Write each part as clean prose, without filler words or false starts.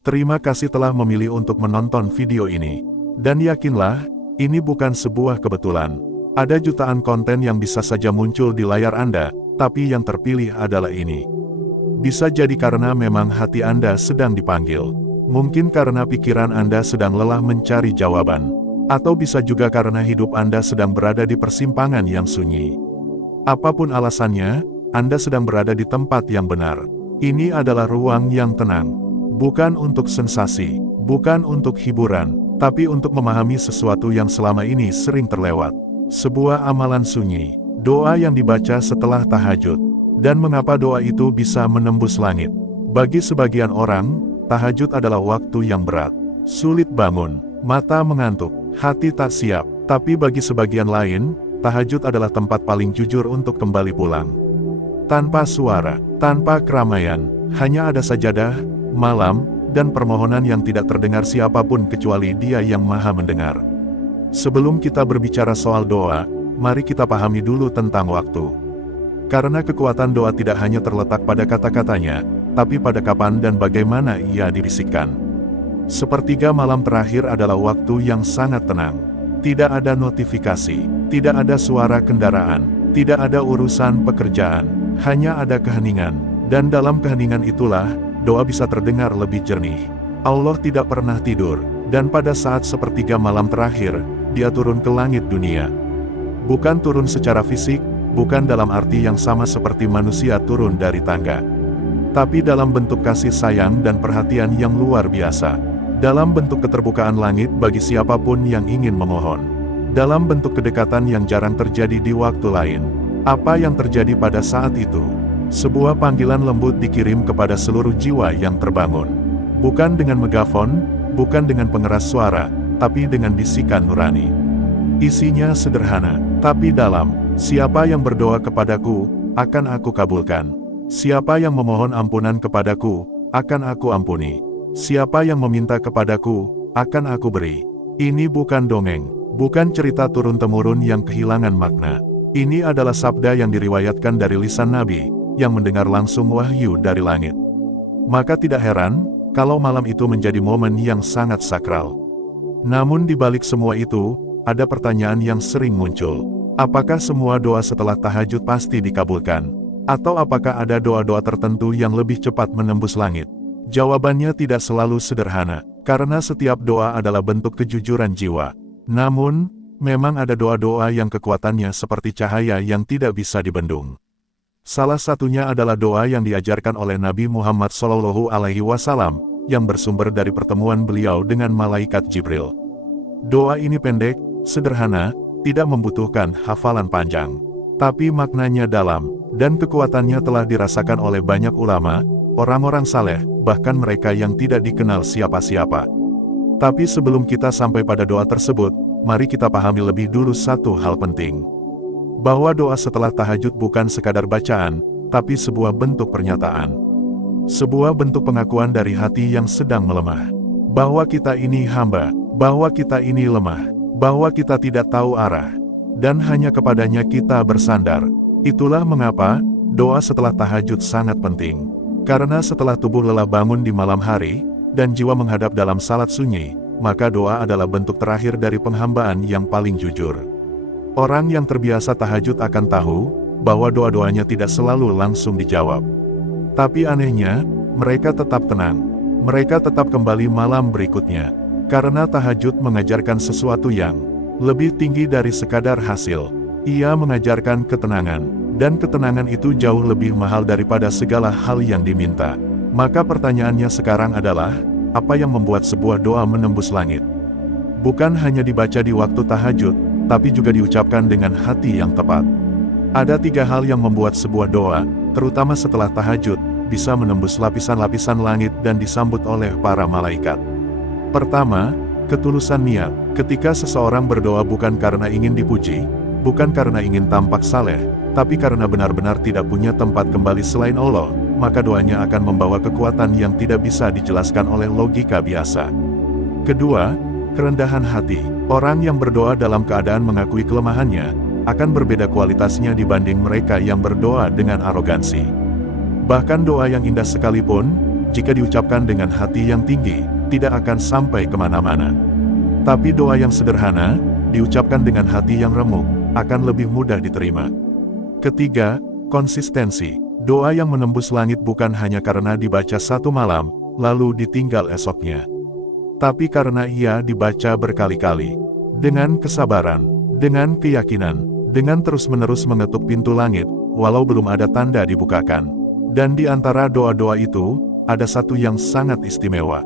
Terima kasih telah memilih untuk menonton video ini. Dan yakinlah, ini bukan sebuah kebetulan. Ada jutaan konten yang bisa saja muncul di layar Anda, tapi yang terpilih adalah ini. Bisa jadi karena memang hati Anda sedang dipanggil. Mungkin karena pikiran Anda sedang lelah mencari jawaban. Atau bisa juga karena hidup Anda sedang berada di persimpangan yang sunyi. Apapun alasannya, Anda sedang berada di tempat yang benar. Ini adalah ruang yang tenang. Bukan untuk sensasi, bukan untuk hiburan, tapi untuk memahami sesuatu yang selama ini sering terlewat. Sebuah amalan sunyi, doa yang dibaca setelah tahajud. Dan mengapa doa itu bisa menembus langit? Bagi sebagian orang, tahajud adalah waktu yang berat. Sulit bangun, mata mengantuk, hati tak siap. Tapi bagi sebagian lain, tahajud adalah tempat paling jujur untuk kembali pulang. Tanpa suara, tanpa keramaian, hanya ada sajadah, malam, dan permohonan yang tidak terdengar siapapun kecuali Dia yang Maha Mendengar. Sebelum kita berbicara soal doa, mari kita pahami dulu tentang waktu. Karena kekuatan doa tidak hanya terletak pada kata-katanya, tapi pada kapan dan bagaimana ia dibisikkan. Sepertiga malam terakhir adalah waktu yang sangat tenang. Tidak ada notifikasi, tidak ada suara kendaraan, tidak ada urusan pekerjaan, hanya ada keheningan. Dan dalam keheningan itulah, doa bisa terdengar lebih jernih. Allah tidak pernah tidur, dan pada saat sepertiga malam terakhir, Dia turun ke langit dunia. Bukan turun secara fisik, bukan dalam arti yang sama seperti manusia turun dari tangga. Tapi dalam bentuk kasih sayang dan perhatian yang luar biasa. Dalam bentuk keterbukaan langit bagi siapapun yang ingin memohon. Dalam bentuk kedekatan yang jarang terjadi di waktu lain. Apa yang terjadi pada saat itu? Sebuah panggilan lembut dikirim kepada seluruh jiwa yang terbangun. Bukan dengan megafon, bukan dengan pengeras suara, tapi dengan bisikan nurani. Isinya sederhana, tapi dalam. Siapa yang berdoa kepadaku, akan aku kabulkan. Siapa yang memohon ampunan kepadaku, akan aku ampuni. Siapa yang meminta kepadaku, akan aku beri. Ini bukan dongeng, bukan cerita turun-temurun yang kehilangan makna. Ini adalah sabda yang diriwayatkan dari lisan Nabi, yang mendengar langsung wahyu dari langit. Maka tidak heran, kalau malam itu menjadi momen yang sangat sakral. Namun di balik semua itu, ada pertanyaan yang sering muncul. Apakah semua doa setelah tahajud pasti dikabulkan? Atau apakah ada doa-doa tertentu yang lebih cepat menembus langit? Jawabannya tidak selalu sederhana, karena setiap doa adalah bentuk kejujuran jiwa. Namun, memang ada doa-doa yang kekuatannya seperti cahaya yang tidak bisa dibendung. Salah satunya adalah doa yang diajarkan oleh Nabi Muhammad SAW, yang bersumber dari pertemuan beliau dengan malaikat Jibril. Doa ini pendek, sederhana, tidak membutuhkan hafalan panjang. Tapi maknanya dalam, dan kekuatannya telah dirasakan oleh banyak ulama, orang-orang saleh, bahkan mereka yang tidak dikenal siapa-siapa. Tapi sebelum kita sampai pada doa tersebut, mari kita pahami lebih dulu satu hal penting. Bahwa doa setelah tahajud bukan sekadar bacaan, tapi sebuah bentuk pernyataan. Sebuah bentuk pengakuan dari hati yang sedang melemah. Bahwa kita ini hamba, bahwa kita ini lemah, bahwa kita tidak tahu arah, dan hanya kepadanya kita bersandar. Itulah mengapa, doa setelah tahajud sangat penting. Karena setelah tubuh lelah bangun di malam hari, dan jiwa menghadap dalam salat sunyi, maka doa adalah bentuk terakhir dari penghambaan yang paling jujur. Orang yang terbiasa tahajud akan tahu, bahwa doa-doanya tidak selalu langsung dijawab. Tapi anehnya, mereka tetap tenang. Mereka tetap kembali malam berikutnya. Karena tahajud mengajarkan sesuatu yang lebih tinggi dari sekadar hasil. Ia mengajarkan ketenangan, dan ketenangan itu jauh lebih mahal daripada segala hal yang diminta. Maka pertanyaannya sekarang adalah, apa yang membuat sebuah doa menembus langit? Bukan hanya dibaca di waktu tahajud, tapi juga diucapkan dengan hati yang tepat. Ada 3 hal yang membuat sebuah doa, terutama setelah tahajud, bisa menembus lapisan-lapisan langit dan disambut oleh para malaikat. Pertama, ketulusan niat. Ketika seseorang berdoa bukan karena ingin dipuji, bukan karena ingin tampak saleh, tapi karena benar-benar tidak punya tempat kembali selain Allah, maka doanya akan membawa kekuatan yang tidak bisa dijelaskan oleh logika biasa. Kedua, kerendahan hati. Orang yang berdoa dalam keadaan mengakui kelemahannya, akan berbeda kualitasnya dibanding mereka yang berdoa dengan arogansi. Bahkan doa yang indah sekalipun, jika diucapkan dengan hati yang tinggi, tidak akan sampai kemana-mana. Tapi doa yang sederhana, diucapkan dengan hati yang remuk, akan lebih mudah diterima. Ketiga, konsistensi. Doa yang menembus langit bukan hanya karena dibaca satu malam, lalu ditinggal esoknya. Tapi karena ia dibaca berkali-kali. Dengan kesabaran, dengan keyakinan, dengan terus-menerus mengetuk pintu langit, walau belum ada tanda dibukakan. Dan di antara doa-doa itu, ada satu yang sangat istimewa.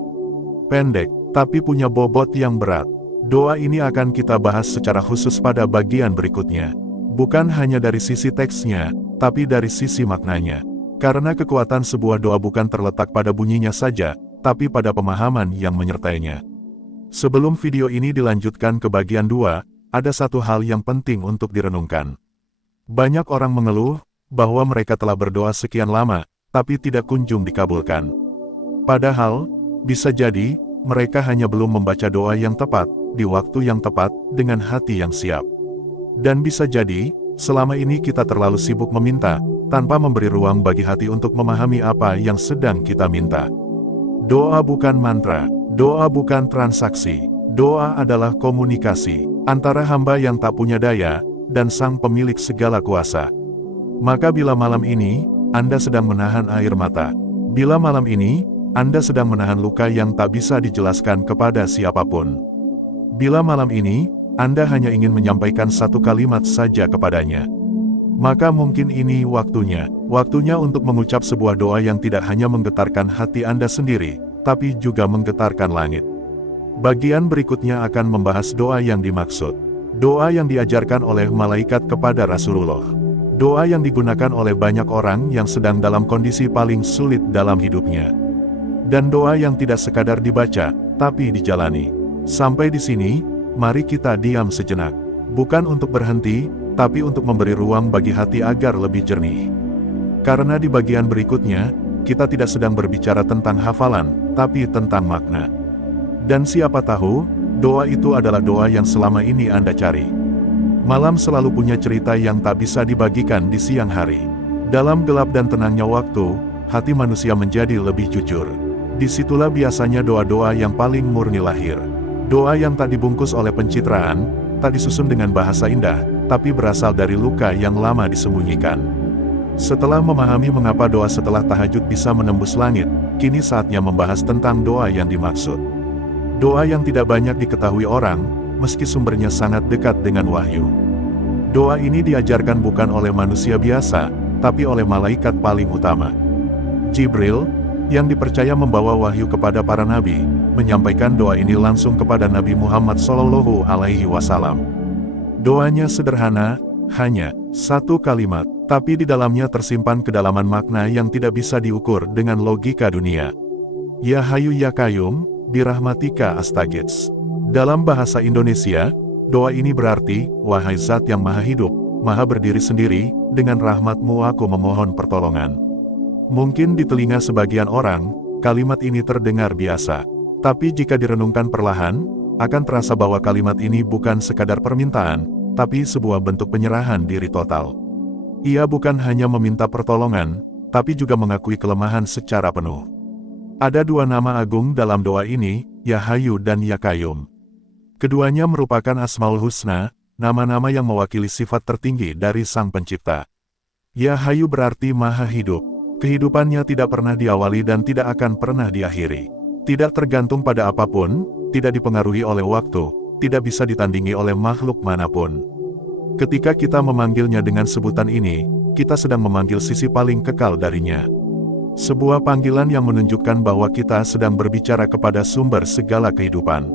Pendek, tapi punya bobot yang berat. Doa ini akan kita bahas secara khusus pada bagian berikutnya. Bukan hanya dari sisi teksnya, tapi dari sisi maknanya. Karena kekuatan sebuah doa bukan terletak pada bunyinya saja, tapi pada pemahaman yang menyertainya. Sebelum video ini dilanjutkan ke bagian 2, ada satu hal yang penting untuk direnungkan. Banyak orang mengeluh bahwa mereka telah berdoa sekian lama, tapi tidak kunjung dikabulkan. Padahal, bisa jadi, mereka hanya belum membaca doa yang tepat, di waktu yang tepat, dengan hati yang siap. Dan bisa jadi, selama ini kita terlalu sibuk meminta, tanpa memberi ruang bagi hati untuk memahami apa yang sedang kita minta. Doa bukan mantra, doa bukan transaksi, doa adalah komunikasi, antara hamba yang tak punya daya, dan sang pemilik segala kuasa. Maka bila malam ini, Anda sedang menahan air mata. Bila malam ini, Anda sedang menahan luka yang tak bisa dijelaskan kepada siapapun. Bila malam ini, Anda hanya ingin menyampaikan satu kalimat saja kepadanya. Maka mungkin ini waktunya untuk mengucap sebuah doa yang tidak hanya menggetarkan hati Anda sendiri, tapi juga menggetarkan langit. Bagian berikutnya akan membahas doa yang dimaksud. Doa yang diajarkan oleh malaikat kepada Rasulullah. Doa yang digunakan oleh banyak orang yang sedang dalam kondisi paling sulit dalam hidupnya. Dan doa yang tidak sekadar dibaca, tapi dijalani. Sampai di sini, mari kita diam sejenak. Bukan untuk berhenti, tapi untuk memberi ruang bagi hati agar lebih jernih. Karena di bagian berikutnya, kita tidak sedang berbicara tentang hafalan, tapi tentang makna. Dan siapa tahu, doa itu adalah doa yang selama ini Anda cari. Malam selalu punya cerita yang tak bisa dibagikan di siang hari. Dalam gelap dan tenangnya waktu, hati manusia menjadi lebih jujur. Disitulah biasanya doa-doa yang paling murni lahir. Doa yang tak dibungkus oleh pencitraan, tak disusun dengan bahasa indah, tapi berasal dari luka yang lama disembunyikan. Setelah memahami mengapa doa setelah tahajud bisa menembus langit, kini saatnya membahas tentang doa yang dimaksud. Doa yang tidak banyak diketahui orang, meski sumbernya sangat dekat dengan wahyu. Doa ini diajarkan bukan oleh manusia biasa, tapi oleh malaikat paling utama. Jibril, yang dipercaya membawa wahyu kepada para nabi, menyampaikan doa ini langsung kepada Nabi Muhammad SAW. Doanya sederhana, hanya satu kalimat, tapi di dalamnya tersimpan kedalaman makna yang tidak bisa diukur dengan logika dunia. Ya Hayu Ya Qayyum, birahmatika astaghits. Dalam bahasa Indonesia, doa ini berarti, wahai Zat yang maha hidup, maha berdiri sendiri, dengan rahmatmu aku memohon pertolongan. Mungkin di telinga sebagian orang, kalimat ini terdengar biasa. Tapi jika direnungkan perlahan, akan terasa bahwa kalimat ini bukan sekadar permintaan, tapi sebuah bentuk penyerahan diri total. Ia bukan hanya meminta pertolongan, tapi juga mengakui kelemahan secara penuh. Ada dua nama agung dalam doa ini, Ya Hayu dan Ya Qayyum. Keduanya merupakan Asmaul Husna, nama-nama yang mewakili sifat tertinggi dari Sang Pencipta. Ya Hayu berarti maha hidup. Kehidupannya tidak pernah diawali dan tidak akan pernah diakhiri. Tidak tergantung pada apapun, tidak dipengaruhi oleh waktu, tidak bisa ditandingi oleh makhluk manapun. Ketika kita memanggilnya dengan sebutan ini, kita sedang memanggil sisi paling kekal darinya. Sebuah panggilan yang menunjukkan bahwa kita sedang berbicara kepada sumber segala kehidupan.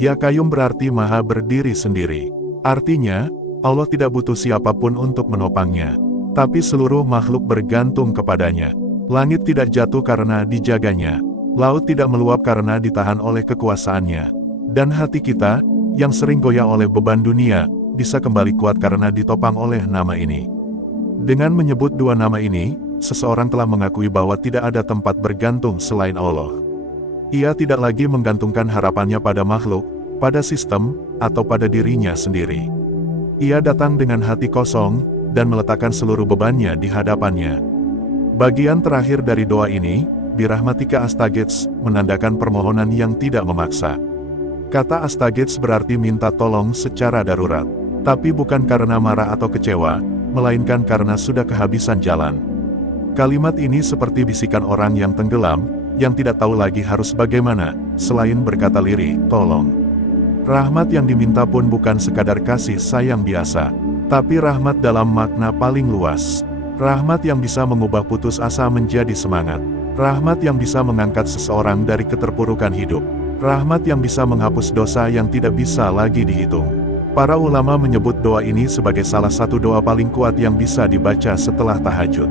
Ya Qayyum berarti maha berdiri sendiri. Artinya, Allah tidak butuh siapapun untuk menopangnya. Tapi seluruh makhluk bergantung kepadanya. Langit tidak jatuh karena dijaganya. Laut tidak meluap karena ditahan oleh kekuasaannya. Dan hati kita, yang sering goyah oleh beban dunia, bisa kembali kuat karena ditopang oleh nama ini. Dengan menyebut dua nama ini, seseorang telah mengakui bahwa tidak ada tempat bergantung selain Allah. Ia tidak lagi menggantungkan harapannya pada makhluk, pada sistem, atau pada dirinya sendiri. Ia datang dengan hati kosong, dan meletakkan seluruh bebannya di hadapannya. Bagian terakhir dari doa ini, birahmatika astagits, menandakan permohonan yang tidak memaksa. Kata astagits berarti minta tolong secara darurat. Tapi bukan karena marah atau kecewa, melainkan karena sudah kehabisan jalan. Kalimat ini seperti bisikan orang yang tenggelam, yang tidak tahu lagi harus bagaimana, selain berkata lirih, tolong. Rahmat yang diminta pun bukan sekadar kasih sayang biasa, tapi rahmat dalam makna paling luas. Rahmat yang bisa mengubah putus asa menjadi semangat. Rahmat yang bisa mengangkat seseorang dari keterpurukan hidup. Rahmat yang bisa menghapus dosa yang tidak bisa lagi dihitung. Para ulama menyebut doa ini sebagai salah satu doa paling kuat yang bisa dibaca setelah tahajud.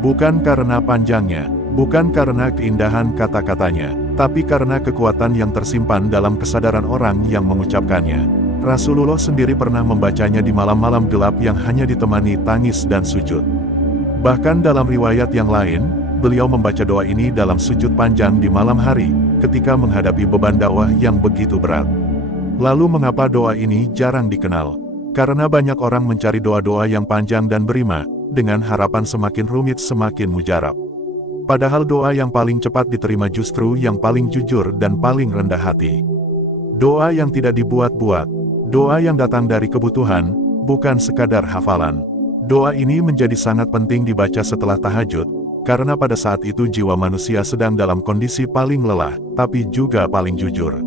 Bukan karena panjangnya, bukan karena keindahan kata-katanya, tapi karena kekuatan yang tersimpan dalam kesadaran orang yang mengucapkannya. Rasulullah sendiri pernah membacanya di malam-malam gelap yang hanya ditemani tangis dan sujud. Bahkan dalam riwayat yang lain, beliau membaca doa ini dalam sujud panjang di malam hari, ketika menghadapi beban dakwah yang begitu berat. Lalu mengapa doa ini jarang dikenal? Karena banyak orang mencari doa-doa yang panjang dan berima, dengan harapan semakin rumit semakin mujarab. Padahal doa yang paling cepat diterima justru yang paling jujur dan paling rendah hati. Doa yang tidak dibuat-buat, doa yang datang dari kebutuhan, bukan sekadar hafalan. Doa ini menjadi sangat penting dibaca setelah tahajud, karena pada saat itu jiwa manusia sedang dalam kondisi paling lelah, tapi juga paling jujur.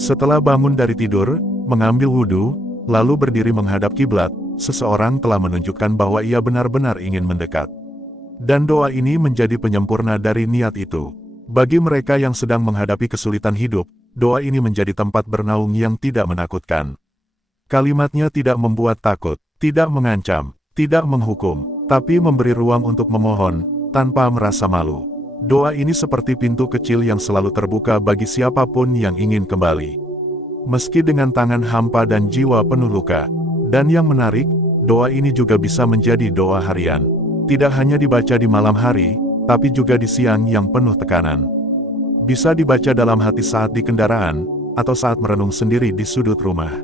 Setelah bangun dari tidur, mengambil wudhu, lalu berdiri menghadap kiblat, seseorang telah menunjukkan bahwa ia benar-benar ingin mendekat. Dan doa ini menjadi penyempurna dari niat itu. Bagi mereka yang sedang menghadapi kesulitan hidup, doa ini menjadi tempat bernaung yang tidak menakutkan. Kalimatnya tidak membuat takut, tidak mengancam, tidak menghukum, tapi memberi ruang untuk memohon, tanpa merasa malu. Doa ini seperti pintu kecil yang selalu terbuka bagi siapapun yang ingin kembali. Meski dengan tangan hampa dan jiwa penuh luka. Dan yang menarik, doa ini juga bisa menjadi doa harian. Tidak hanya dibaca di malam hari, tapi juga di siang yang penuh tekanan. Bisa dibaca dalam hati saat di kendaraan, atau saat merenung sendiri di sudut rumah.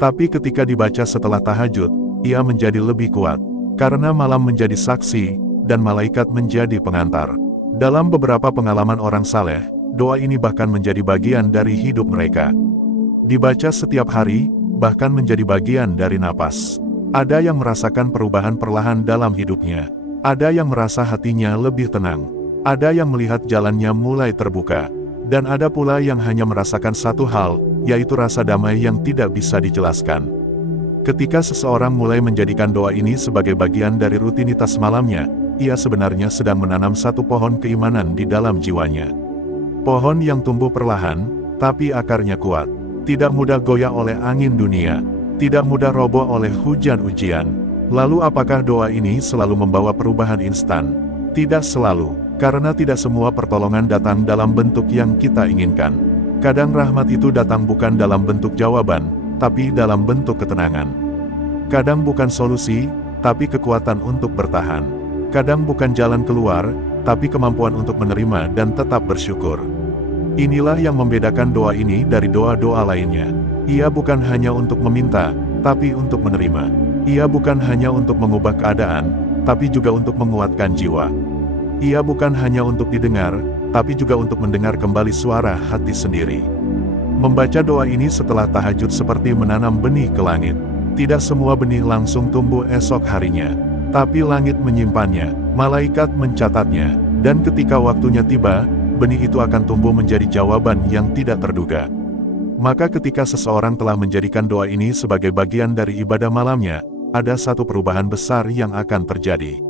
Tapi ketika dibaca setelah tahajud, ia menjadi lebih kuat. Karena malam menjadi saksi, dan malaikat menjadi pengantar. Dalam beberapa pengalaman orang saleh, doa ini bahkan menjadi bagian dari hidup mereka. Dibaca setiap hari, bahkan menjadi bagian dari napas. Ada yang merasakan perubahan perlahan dalam hidupnya. Ada yang merasa hatinya lebih tenang. Ada yang melihat jalannya mulai terbuka. Dan ada pula yang hanya merasakan satu hal, yaitu rasa damai yang tidak bisa dijelaskan. Ketika seseorang mulai menjadikan doa ini sebagai bagian dari rutinitas malamnya, ia sebenarnya sedang menanam satu pohon keimanan di dalam jiwanya. Pohon yang tumbuh perlahan, tapi akarnya kuat. Tidak mudah goyah oleh angin dunia. Tidak mudah roboh oleh hujan ujian. Lalu apakah doa ini selalu membawa perubahan instan? Tidak selalu, karena tidak semua pertolongan datang dalam bentuk yang kita inginkan. Kadang rahmat itu datang bukan dalam bentuk jawaban, tapi dalam bentuk ketenangan. Kadang bukan solusi, tapi kekuatan untuk bertahan. Kadang bukan jalan keluar, tapi kemampuan untuk menerima dan tetap bersyukur. Inilah yang membedakan doa ini dari doa-doa lainnya. Ia bukan hanya untuk meminta, tapi untuk menerima. Ia bukan hanya untuk mengubah keadaan, tapi juga untuk menguatkan jiwa. Ia bukan hanya untuk didengar, tapi juga untuk mendengar kembali suara hati sendiri. Membaca doa ini setelah tahajud seperti menanam benih ke langit. Tidak semua benih langsung tumbuh esok harinya. Tapi langit menyimpannya, malaikat mencatatnya, dan ketika waktunya tiba, benih itu akan tumbuh menjadi jawaban yang tidak terduga. Maka ketika seseorang telah menjadikan doa ini sebagai bagian dari ibadah malamnya, ada satu perubahan besar yang akan terjadi.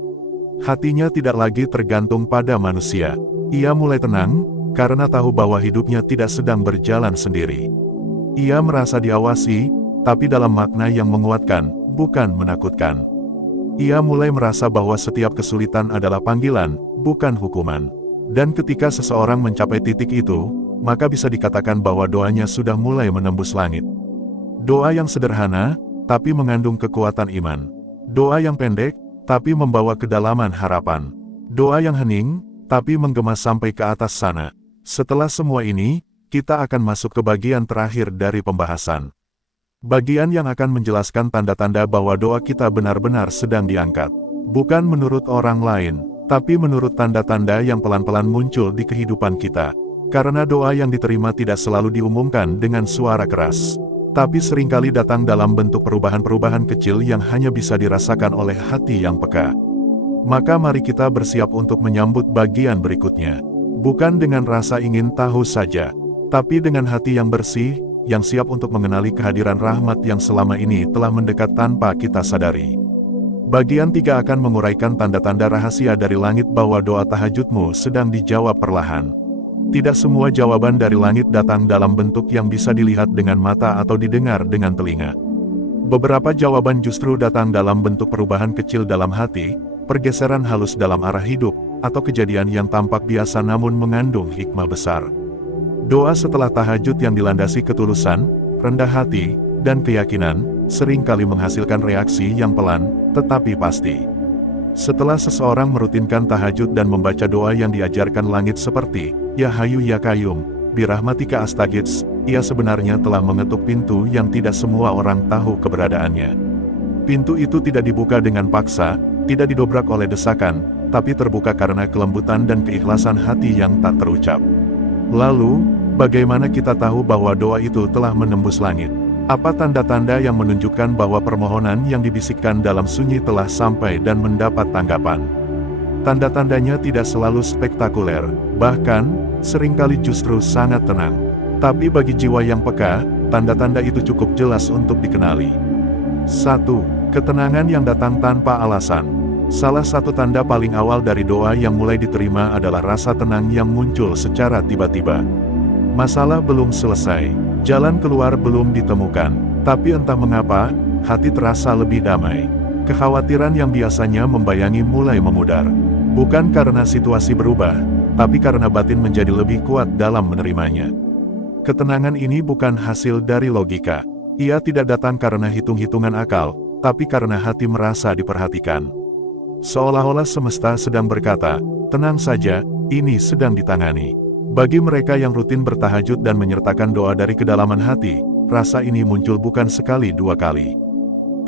Hatinya tidak lagi tergantung pada manusia. Ia mulai tenang, karena tahu bahwa hidupnya tidak sedang berjalan sendiri. Ia merasa diawasi, tapi dalam makna yang menguatkan, bukan menakutkan. Ia mulai merasa bahwa setiap kesulitan adalah panggilan, bukan hukuman. Dan ketika seseorang mencapai titik itu, maka bisa dikatakan bahwa doanya sudah mulai menembus langit. Doa yang sederhana, tapi mengandung kekuatan iman. Doa yang pendek, tapi membawa kedalaman harapan. Doa yang hening, tapi menggema sampai ke atas sana. Setelah semua ini, kita akan masuk ke bagian terakhir dari pembahasan. Bagian yang akan menjelaskan tanda-tanda bahwa doa kita benar-benar sedang diangkat. Bukan menurut orang lain, tapi menurut tanda-tanda yang pelan-pelan muncul di kehidupan kita. Karena doa yang diterima tidak selalu diumumkan dengan suara keras, tapi seringkali datang dalam bentuk perubahan-perubahan kecil yang hanya bisa dirasakan oleh hati yang peka. Maka mari kita bersiap untuk menyambut bagian berikutnya. Bukan dengan rasa ingin tahu saja, tapi dengan hati yang bersih, yang siap untuk mengenali kehadiran rahmat yang selama ini telah mendekat tanpa kita sadari. Bagian 3 akan menguraikan tanda-tanda rahasia dari langit bahwa doa tahajudmu sedang dijawab perlahan. Tidak semua jawaban dari langit datang dalam bentuk yang bisa dilihat dengan mata atau didengar dengan telinga. Beberapa jawaban justru datang dalam bentuk perubahan kecil dalam hati, pergeseran halus dalam arah hidup, atau kejadian yang tampak biasa namun mengandung hikmah besar. Doa setelah tahajud yang dilandasi ketulusan, rendah hati, dan keyakinan, seringkali menghasilkan reaksi yang pelan, tetapi pasti. Setelah seseorang merutinkan tahajud dan membaca doa yang diajarkan langit seperti, Ya Hayu Ya Qayyum, birahmatika astaghits, ia sebenarnya telah mengetuk pintu yang tidak semua orang tahu keberadaannya. Pintu itu tidak dibuka dengan paksa, tidak didobrak oleh desakan, tapi terbuka karena kelembutan dan keikhlasan hati yang tak terucap. Lalu, bagaimana kita tahu bahwa doa itu telah menembus langit? Apa tanda-tanda yang menunjukkan bahwa permohonan yang dibisikkan dalam sunyi telah sampai dan mendapat tanggapan? Tanda-tandanya tidak selalu spektakuler, bahkan, seringkali justru sangat tenang. Tapi bagi jiwa yang peka, tanda-tanda itu cukup jelas untuk dikenali. 1. Ketenangan yang datang tanpa alasan. Salah satu tanda paling awal dari doa yang mulai diterima adalah rasa tenang yang muncul secara tiba-tiba. Masalah belum selesai, jalan keluar belum ditemukan, tapi entah mengapa, hati terasa lebih damai. Kekhawatiran yang biasanya membayangi mulai memudar. Bukan karena situasi berubah, tapi karena batin menjadi lebih kuat dalam menerimanya. Ketenangan ini bukan hasil dari logika. Ia tidak datang karena hitung-hitungan akal, tapi karena hati merasa diperhatikan. Seolah-olah semesta sedang berkata, tenang saja, ini sedang ditangani. Bagi mereka yang rutin bertahajud dan menyertakan doa dari kedalaman hati, rasa ini muncul bukan sekali 2 kali,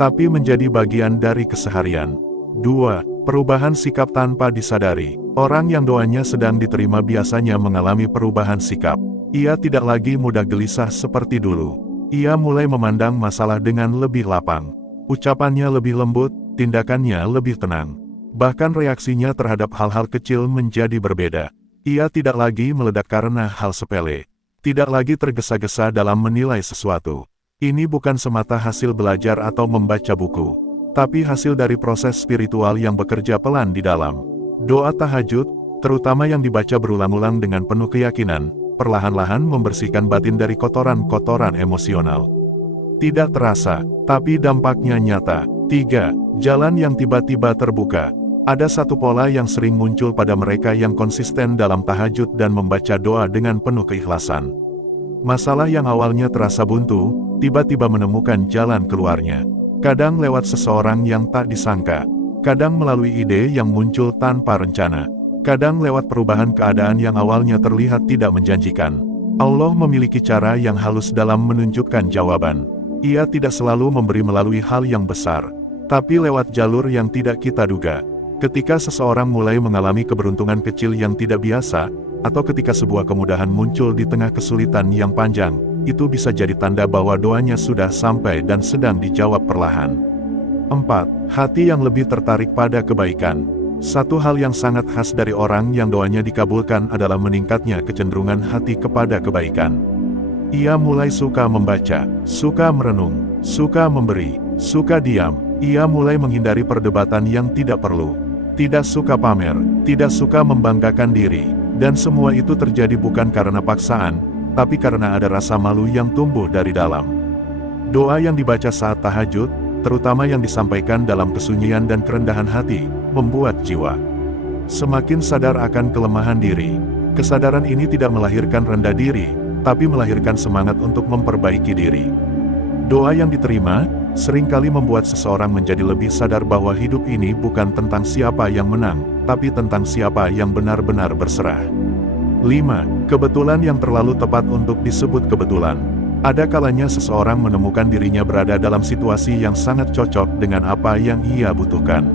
tapi menjadi bagian dari keseharian. 2. Perubahan sikap tanpa disadari. Orang yang doanya sedang diterima biasanya mengalami perubahan sikap. Ia tidak lagi mudah gelisah seperti dulu. Ia mulai memandang masalah dengan lebih lapang. Ucapannya lebih lembut, tindakannya lebih tenang. Bahkan reaksinya terhadap hal-hal kecil menjadi berbeda. Ia tidak lagi meledak karena hal sepele. Tidak lagi tergesa-gesa dalam menilai sesuatu. Ini bukan semata hasil belajar atau membaca buku, tapi hasil dari proses spiritual yang bekerja pelan di dalam. Doa tahajud, terutama yang dibaca berulang-ulang dengan penuh keyakinan, perlahan-lahan membersihkan batin dari kotoran-kotoran emosional. Tidak terasa, tapi dampaknya nyata. 3. Jalan yang tiba-tiba terbuka. Ada satu pola yang sering muncul pada mereka yang konsisten dalam tahajud dan membaca doa dengan penuh keikhlasan. Masalah yang awalnya terasa buntu, tiba-tiba menemukan jalan keluarnya. Kadang lewat seseorang yang tak disangka, kadang melalui ide yang muncul tanpa rencana, kadang lewat perubahan keadaan yang awalnya terlihat tidak menjanjikan. Allah memiliki cara yang halus dalam menunjukkan jawaban. Ia tidak selalu memberi melalui hal yang besar, tapi lewat jalur yang tidak kita duga. Ketika seseorang mulai mengalami keberuntungan kecil yang tidak biasa, atau ketika sebuah kemudahan muncul di tengah kesulitan yang panjang, itu bisa jadi tanda bahwa doanya sudah sampai dan sedang dijawab perlahan. 4. Hati yang lebih tertarik pada kebaikan. Satu hal yang sangat khas dari orang yang doanya dikabulkan adalah meningkatnya kecenderungan hati kepada kebaikan. Ia mulai suka membaca, suka merenung, suka memberi, suka diam. Ia mulai menghindari perdebatan yang tidak perlu. Tidak suka pamer, tidak suka membanggakan diri, dan semua itu terjadi bukan karena paksaan, tapi karena ada rasa malu yang tumbuh dari dalam. Doa yang dibaca saat tahajud, terutama yang disampaikan dalam kesunyian dan kerendahan hati, membuat jiwa semakin sadar akan kelemahan diri. Kesadaran ini tidak melahirkan rendah diri, tapi melahirkan semangat untuk memperbaiki diri. Doa yang diterima, seringkali membuat seseorang menjadi lebih sadar bahwa hidup ini bukan tentang siapa yang menang, tapi tentang siapa yang benar-benar berserah. 5. Kebetulan yang terlalu tepat untuk disebut kebetulan. Ada kalanya seseorang menemukan dirinya berada dalam situasi yang sangat cocok dengan apa yang ia butuhkan.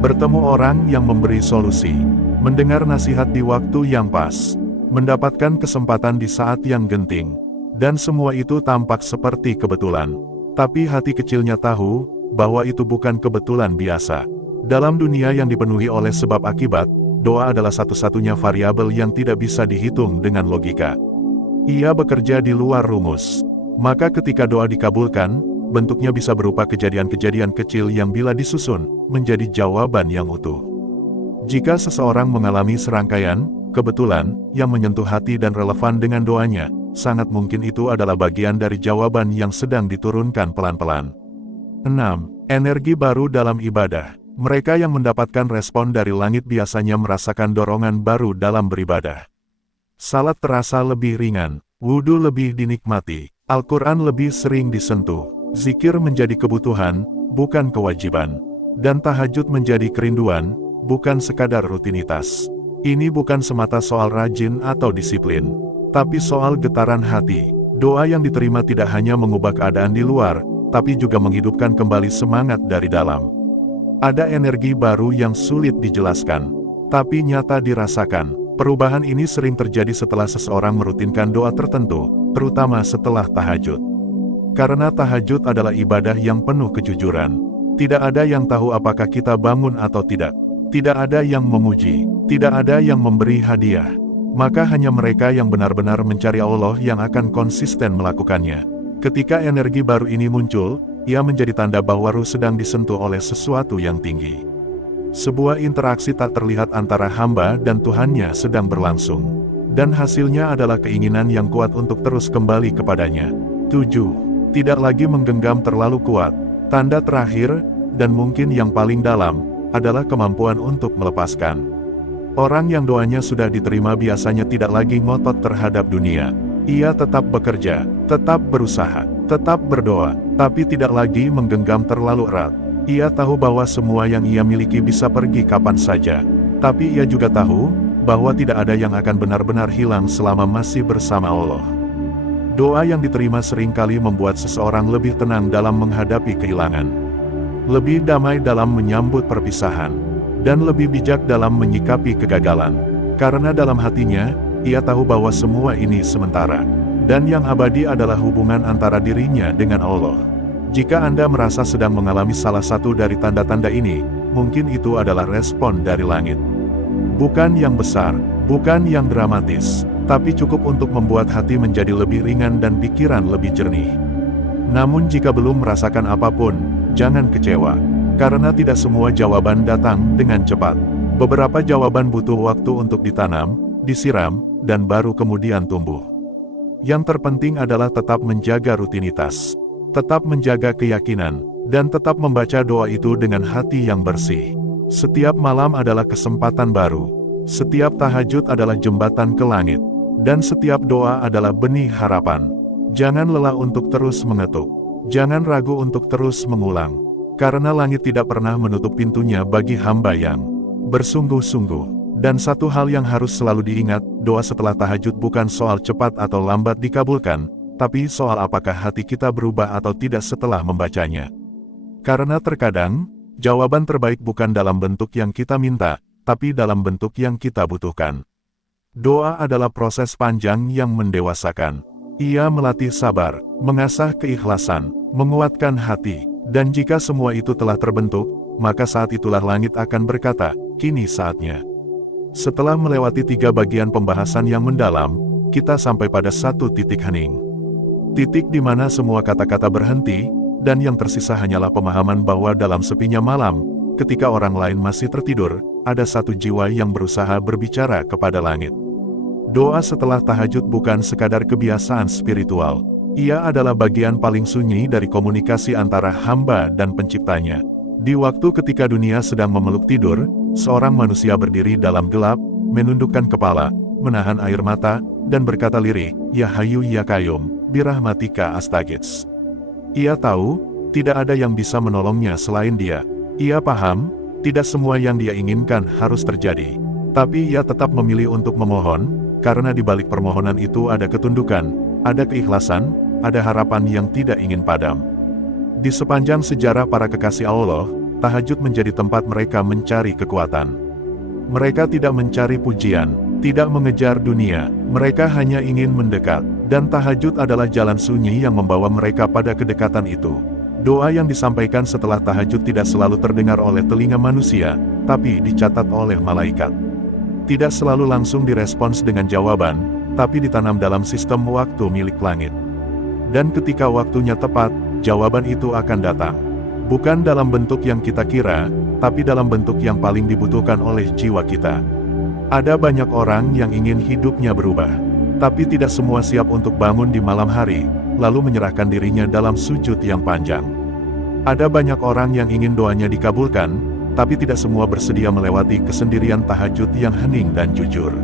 bertemu orang yang memberi solusi, mendengar nasihat di waktu yang pas, mendapatkan kesempatan di saat yang genting, dan semua itu tampak seperti kebetulan. Tapi hati kecilnya tahu bahwa itu bukan kebetulan biasa. Dalam dunia yang dipenuhi oleh sebab akibat, doa adalah satu-satunya variabel yang tidak bisa dihitung dengan logika. Ia bekerja di luar rumus. Maka ketika doa dikabulkan, bentuknya bisa berupa kejadian-kejadian kecil yang bila disusun, menjadi jawaban yang utuh. Jika seseorang mengalami serangkaian kebetulan yang menyentuh hati dan relevan dengan doanya, sangat mungkin itu adalah bagian dari jawaban yang sedang diturunkan pelan-pelan. 6. Energi baru dalam ibadah. Mereka yang mendapatkan respon dari langit biasanya merasakan dorongan baru dalam beribadah. Salat terasa lebih ringan, wudhu lebih dinikmati, Al-Quran lebih sering disentuh, zikir menjadi kebutuhan, bukan kewajiban, dan tahajud menjadi kerinduan, bukan sekadar rutinitas. Ini bukan semata soal rajin atau disiplin, tapi soal getaran hati. Doa yang diterima tidak hanya mengubah keadaan di luar, tapi juga menghidupkan kembali semangat dari dalam. Ada energi baru yang sulit dijelaskan, tapi nyata dirasakan. Perubahan ini sering terjadi setelah seseorang merutinkan doa tertentu, terutama setelah tahajud. Karena tahajud adalah ibadah yang penuh kejujuran. Tidak ada yang tahu apakah kita bangun atau tidak. Tidak ada yang memuji, tidak ada yang memberi hadiah. Maka hanya mereka yang benar-benar mencari Allah yang akan konsisten melakukannya. Ketika energi baru ini muncul, ia menjadi tanda bahwa ruh sedang disentuh oleh sesuatu yang tinggi. Sebuah interaksi tak terlihat antara hamba dan Tuhannya sedang berlangsung. Dan hasilnya adalah keinginan yang kuat untuk terus kembali kepadanya. 7. Tidak lagi menggenggam terlalu kuat. Tanda terakhir, dan mungkin yang paling dalam, adalah kemampuan untuk melepaskan. Orang yang doanya sudah diterima biasanya tidak lagi ngotot terhadap dunia. Ia tetap bekerja, tetap berusaha, tetap berdoa, tapi tidak lagi menggenggam terlalu erat. Ia tahu bahwa semua yang ia miliki bisa pergi kapan saja. Tapi ia juga tahu bahwa tidak ada yang akan benar-benar hilang selama masih bersama Allah. Doa yang diterima seringkali membuat seseorang lebih tenang dalam menghadapi kehilangan, lebih damai dalam menyambut perpisahan, dan lebih bijak dalam menyikapi kegagalan. Karena dalam hatinya, ia tahu bahwa semua ini sementara, dan yang abadi adalah hubungan antara dirinya dengan Allah. Jika Anda merasa sedang mengalami salah satu dari tanda-tanda ini, mungkin itu adalah respon dari langit. Bukan yang besar, bukan yang dramatis, tapi cukup untuk membuat hati menjadi lebih ringan dan pikiran lebih jernih. Namun jika belum merasakan apapun, jangan kecewa, karena tidak semua jawaban datang dengan cepat. Beberapa jawaban butuh waktu untuk ditanam, disiram, dan baru kemudian tumbuh. Yang terpenting adalah tetap menjaga rutinitas, tetap menjaga keyakinan, dan tetap membaca doa itu dengan hati yang bersih. Setiap malam adalah kesempatan baru, setiap tahajud adalah jembatan ke langit, dan setiap doa adalah benih harapan. Jangan lelah untuk terus mengetuk, jangan ragu untuk terus mengulang, karena langit tidak pernah menutup pintunya bagi hamba yang bersungguh-sungguh. Dan satu hal yang harus selalu diingat, doa setelah tahajud bukan soal cepat atau lambat dikabulkan, tapi soal apakah hati kita berubah atau tidak setelah membacanya. Karena terkadang, jawaban terbaik bukan dalam bentuk yang kita minta, tapi dalam bentuk yang kita butuhkan. Doa adalah proses panjang yang mendewasakan. Ia melatih sabar, mengasah keikhlasan, menguatkan hati, dan jika semua itu telah terbentuk, maka saat itulah langit akan berkata, kini saatnya. Setelah melewati 3 bagian pembahasan yang mendalam, kita sampai pada satu titik hening. Titik di mana semua kata-kata berhenti, dan yang tersisa hanyalah pemahaman bahwa dalam sepinya malam, ketika orang lain masih tertidur, ada satu jiwa yang berusaha berbicara kepada langit. Doa setelah tahajud bukan sekadar kebiasaan spiritual. Ia adalah bagian paling sunyi dari komunikasi antara hamba dan penciptanya. Di waktu ketika dunia sedang memeluk tidur, seorang manusia berdiri dalam gelap, menundukkan kepala, menahan air mata, dan berkata lirih, Ya Hayyu Ya Qayyum, birahmatika astaghits. Ia tahu, tidak ada yang bisa menolongnya selain Dia. Ia paham, tidak semua yang dia inginkan harus terjadi. Tapi ia tetap memilih untuk memohon, karena di balik permohonan itu ada ketundukan, ada keikhlasan, ada harapan yang tidak ingin padam. Di sepanjang sejarah para kekasih Allah, tahajud menjadi tempat mereka mencari kekuatan. Mereka tidak mencari pujian, tidak mengejar dunia, mereka hanya ingin mendekat, dan tahajud adalah jalan sunyi yang membawa mereka pada kedekatan itu. Doa yang disampaikan setelah tahajud tidak selalu terdengar oleh telinga manusia, tapi dicatat oleh malaikat. Tidak selalu langsung direspons dengan jawaban, tapi ditanam dalam sistem waktu milik langit. Dan ketika waktunya tepat, jawaban itu akan datang. Bukan dalam bentuk yang kita kira, tapi dalam bentuk yang paling dibutuhkan oleh jiwa kita. Ada banyak orang yang ingin hidupnya berubah, tapi tidak semua siap untuk bangun di malam hari, lalu menyerahkan dirinya dalam sujud yang panjang. Ada banyak orang yang ingin doanya dikabulkan, tapi tidak semua bersedia melewati kesendirian tahajud yang hening dan jujur.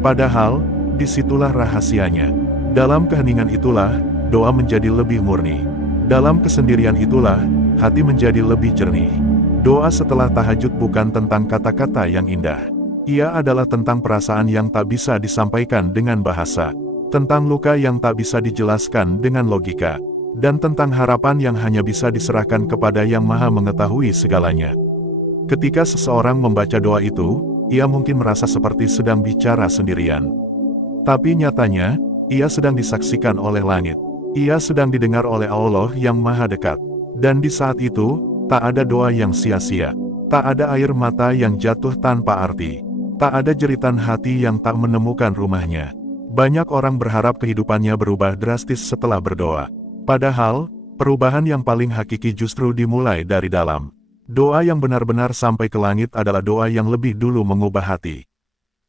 Padahal, disitulah rahasianya. Dalam keheningan itulah, doa menjadi lebih murni. Dalam kesendirian itulah, hati menjadi lebih jernih. Doa setelah tahajud bukan tentang kata-kata yang indah. Ia adalah tentang perasaan yang tak bisa disampaikan dengan bahasa, tentang luka yang tak bisa dijelaskan dengan logika, dan tentang harapan yang hanya bisa diserahkan kepada Yang Maha Mengetahui segalanya. Ketika seseorang membaca doa itu, ia mungkin merasa seperti sedang bicara sendirian. Tapi nyatanya, ia sedang disaksikan oleh langit. Ia sedang didengar oleh Allah yang Maha Dekat. Dan di saat itu, tak ada doa yang sia-sia. Tak ada air mata yang jatuh tanpa arti. Tak ada jeritan hati yang tak menemukan rumahnya. Banyak orang berharap kehidupannya berubah drastis setelah berdoa. Padahal, perubahan yang paling hakiki justru dimulai dari dalam. Doa yang benar-benar sampai ke langit adalah doa yang lebih dulu mengubah hati.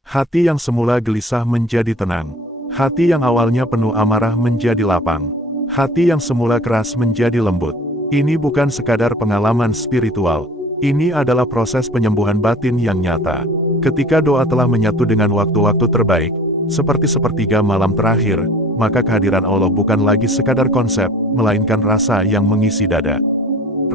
Hati yang semula gelisah menjadi tenang. Hati yang awalnya penuh amarah menjadi lapang. Hati yang semula keras menjadi lembut. Ini bukan sekadar pengalaman spiritual. Ini adalah proses penyembuhan batin yang nyata. Ketika doa telah menyatu dengan waktu-waktu terbaik, seperti sepertiga malam terakhir, maka kehadiran Allah bukan lagi sekadar konsep, melainkan rasa yang mengisi dada.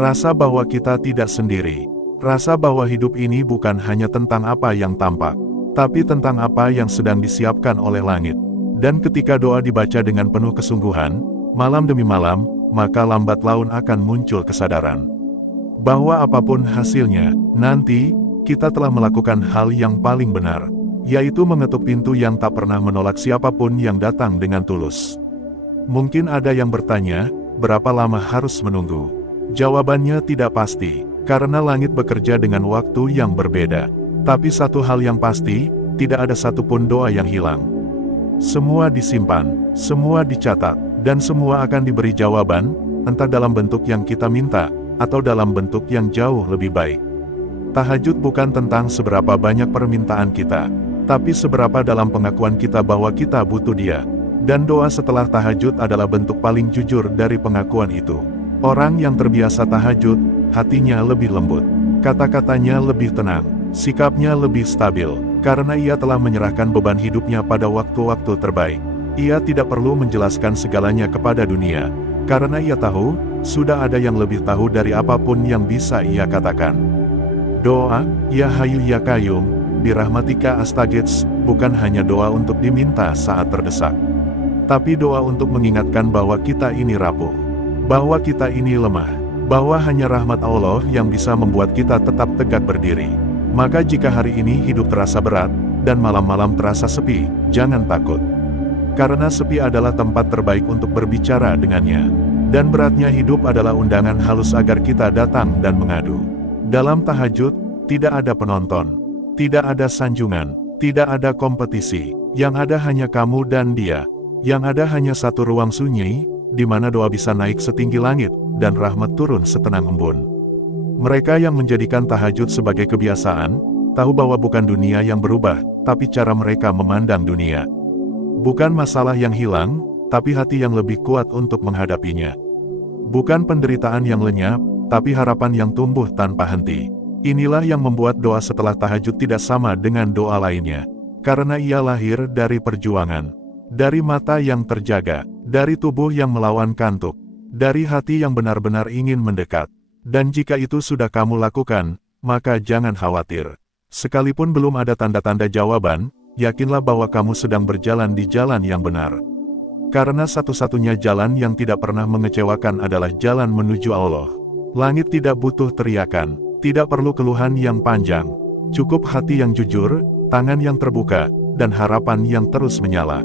Rasa bahwa kita tidak sendiri. Rasa bahwa hidup ini bukan hanya tentang apa yang tampak, tapi tentang apa yang sedang disiapkan oleh langit. Dan ketika doa dibaca dengan penuh kesungguhan, malam demi malam, maka lambat laun akan muncul kesadaran bahwa apapun hasilnya, nanti, kita telah melakukan hal yang paling benar, yaitu mengetuk pintu yang tak pernah menolak siapapun yang datang dengan tulus. Mungkin ada yang bertanya, berapa lama harus menunggu? Jawabannya tidak pasti, karena langit bekerja dengan waktu yang berbeda. Tapi satu hal yang pasti, tidak ada satupun doa yang hilang. Semua disimpan, semua dicatat, dan semua akan diberi jawaban, entah dalam bentuk yang kita minta, atau dalam bentuk yang jauh lebih baik. Tahajud bukan tentang seberapa banyak permintaan kita, tapi seberapa dalam pengakuan kita bahwa kita butuh Dia. Dan doa setelah tahajud adalah bentuk paling jujur dari pengakuan itu. Orang yang terbiasa tahajud, hatinya lebih lembut, kata-katanya lebih tenang, sikapnya lebih stabil, karena ia telah menyerahkan beban hidupnya pada waktu-waktu terbaik. Ia tidak perlu menjelaskan segalanya kepada dunia, karena ia tahu, sudah ada yang lebih tahu dari apapun yang bisa ia katakan. Doa, Ya Hayu Ya Qayyum, birahmatika astaghits, bukan hanya doa untuk diminta saat terdesak, tapi doa untuk mengingatkan bahwa kita ini rapuh, bahwa kita ini lemah, bahwa hanya rahmat Allah yang bisa membuat kita tetap tegak berdiri. Maka jika hari ini hidup terasa berat, dan malam-malam terasa sepi, jangan takut. Karena sepi adalah tempat terbaik untuk berbicara dengannya. Dan beratnya hidup adalah undangan halus agar kita datang dan mengadu. Dalam tahajud, tidak ada penonton, tidak ada sanjungan, tidak ada kompetisi, yang ada hanya kamu dan Dia. Yang ada hanya satu ruang sunyi, di mana doa bisa naik setinggi langit, dan rahmat turun setenang embun. Mereka yang menjadikan tahajud sebagai kebiasaan, tahu bahwa bukan dunia yang berubah, tapi cara mereka memandang dunia. Bukan masalah yang hilang, tapi hati yang lebih kuat untuk menghadapinya. Bukan penderitaan yang lenyap, tapi harapan yang tumbuh tanpa henti. Inilah yang membuat doa setelah tahajud tidak sama dengan doa lainnya. Karena ia lahir dari perjuangan, dari mata yang terjaga, dari tubuh yang melawan kantuk, dari hati yang benar-benar ingin mendekat. Dan jika itu sudah kamu lakukan, maka jangan khawatir. Sekalipun belum ada tanda-tanda jawaban, yakinlah bahwa kamu sedang berjalan di jalan yang benar. Karena satu-satunya jalan yang tidak pernah mengecewakan adalah jalan menuju Allah. Langit tidak butuh teriakan, tidak perlu keluhan yang panjang. Cukup hati yang jujur, tangan yang terbuka, dan harapan yang terus menyala.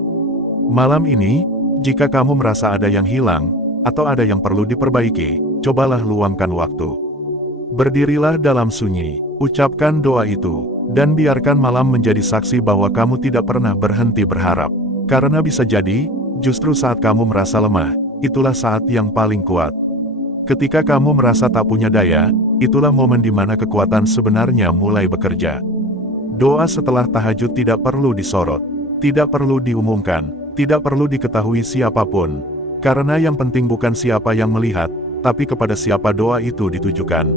Malam ini, jika kamu merasa ada yang hilang, atau ada yang perlu diperbaiki, cobalah luangkan waktu. Berdirilah dalam sunyi, ucapkan doa itu, dan biarkan malam menjadi saksi bahwa kamu tidak pernah berhenti berharap. Karena bisa jadi, justru saat kamu merasa lemah, itulah saat yang paling kuat. Ketika kamu merasa tak punya daya, itulah momen di mana kekuatan sebenarnya mulai bekerja. Doa setelah tahajud tidak perlu disorot, tidak perlu diumumkan, tidak perlu diketahui siapapun. Karena yang penting bukan siapa yang melihat, tapi kepada siapa doa itu ditujukan.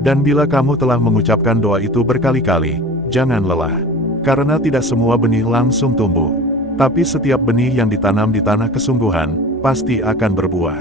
Dan bila kamu telah mengucapkan doa itu berkali-kali, jangan lelah. Karena tidak semua benih langsung tumbuh. Tapi setiap benih yang ditanam di tanah kesungguhan, pasti akan berbuah.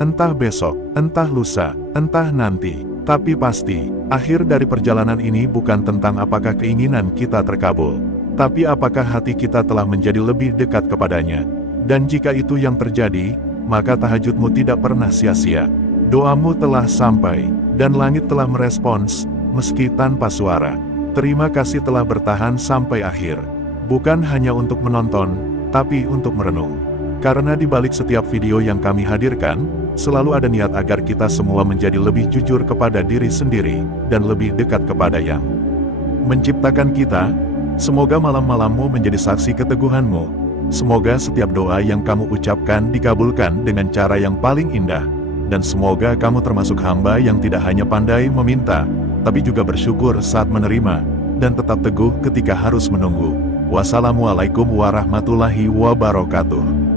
Entah besok, entah lusa, entah nanti, tapi pasti, akhir dari perjalanan ini bukan tentang apakah keinginan kita terkabul, tapi apakah hati kita telah menjadi lebih dekat kepadanya. Dan jika itu yang terjadi, maka tahajudmu tidak pernah sia-sia. Doamu telah sampai, dan langit telah merespons, meski tanpa suara. Terima kasih telah bertahan sampai akhir. Bukan hanya untuk menonton, tapi untuk merenung. Karena di balik setiap video yang kami hadirkan, selalu ada niat agar kita semua menjadi lebih jujur kepada diri sendiri, dan lebih dekat kepada Yang menciptakan kita. Semoga malam-malammu menjadi saksi keteguhanmu. Semoga setiap doa yang kamu ucapkan dikabulkan dengan cara yang paling indah. Dan semoga kamu termasuk hamba yang tidak hanya pandai meminta, tapi juga bersyukur saat menerima, dan tetap teguh ketika harus menunggu. Wassalamualaikum warahmatullahi wabarakatuh.